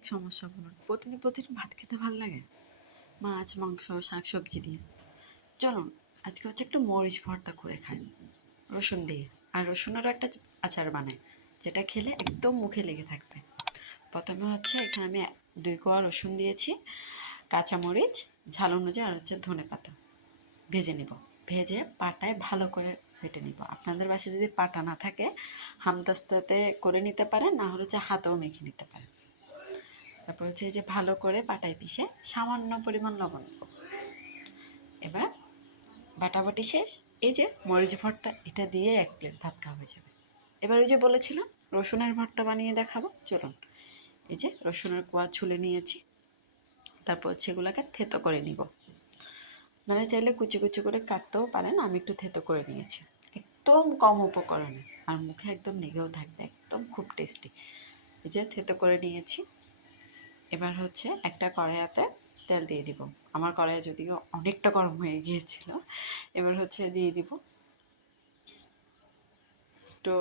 এক সমস্যা বলুন, প্রতিদিন প্রতিদিন ভাত খেতে ভালো লাগে? মাছ মাংস শাক সবজি দিয়ে। চলুন আজকে হচ্ছে একটু মরিচ ভর্তা করে খাই রসুন দিয়ে। আর রসুনেরও একটা আচার বানাই, যেটা খেলে একদম মুখে লেগে থাকবে। প্রথমে হচ্ছে এখানে আমি 2 কোয়া রসুন দিয়েছি, কাঁচামরিচ, ঝাল অনুযায়ী, আর হচ্ছে ধনেপাতা ভেজে নিব। ভেজে পাটায় ভালো করে বেটে নিব। আপনাদের বাসায় যদি পাটা না থাকে হামদস্তাতে করে নিতে পারেন, না হলে হচ্ছে হাতেও মেখে নিতে পারেন। তারপর হচ্ছে এই যে ভালো করে পাটায় পিষে সামান্য পরিমাণ লবণ দেব। এবার বাটাবাটি শেষ। এই যে মরিচ ভর্তা, এটা দিয়ে 1 প্লেট ভাত খাওয়া হয়ে যাবে। এবার ওই যে বলেছিলাম রসুনের ভর্তা বানিয়ে দেখাবো, চলুন। এই যে রসুনের কোয়া ছুলে নিয়েছি, তারপর হচ্ছে এগুলোকে থেতো করে নিব। মানে চাইলে কুচি কুচি করে কাটতেও পারেন, আমি একটু থেতো করে নিয়েছি। একদম কম উপকরণে, আর মুখে একদম লেগেও থাকবে, একদম খুব টেস্টি। এই যে থেতো করে নিয়েছি। এবার হচ্ছে একটা কড়াইতে তেল দিয়ে দিব। আমার কড়াই যদিও অনেকটা গরম হয়ে গিয়েছিল। এবার হচ্ছে দিয়ে দিব, একটু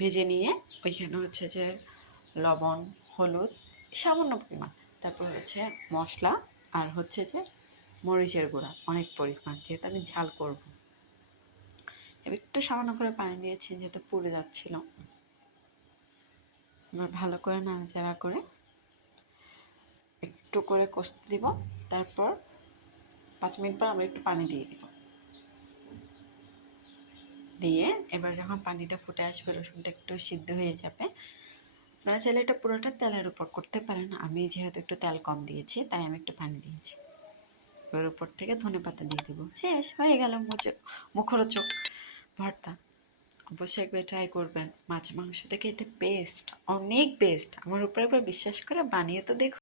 ভেজে নিয়ে ওইখানে হচ্ছে যে লবণ, হলুদ সামান্য পরিমাণ, তারপর হচ্ছে মশলা, আর হচ্ছে যে মরিচের গুঁড়া অনেক পরিমাণ, যেহেতু আমি ঝাল করব। এবার একটু সামান্য করে পানি দিয়েছি, যেহেতু পুড়ে যাচ্ছিল। এবার ভালো করে নাড়াচাড়া করে একটু করে কষতে দিব। তারপর 5 মিনিট পর আমি একটু পানি দিয়ে দিব। দিয়ে এবার যখন পানিটা ফুটে আসবে, রসুনটা একটু সিদ্ধ হয়ে যাবে, আপনারা চাইলে এটা পুরোটা তেলের উপর করতে পারেন। আমি যেহেতু একটু তেল কম দিয়েছি, তাই আমি একটু পানি দিয়েছি। এবার উপর থেকে ধনেপাতা দিয়ে দেবো। শেষ হয়ে গেল মুখরোচক ভর্তা। অবশ্যই একবার ট্রাই করবেন। মাছ মাংস থেকে এটা বেস্ট, অনেক বেস্ট। আমার উপরে একবার বিশ্বাস করে বানিয়ে তো দেখুন।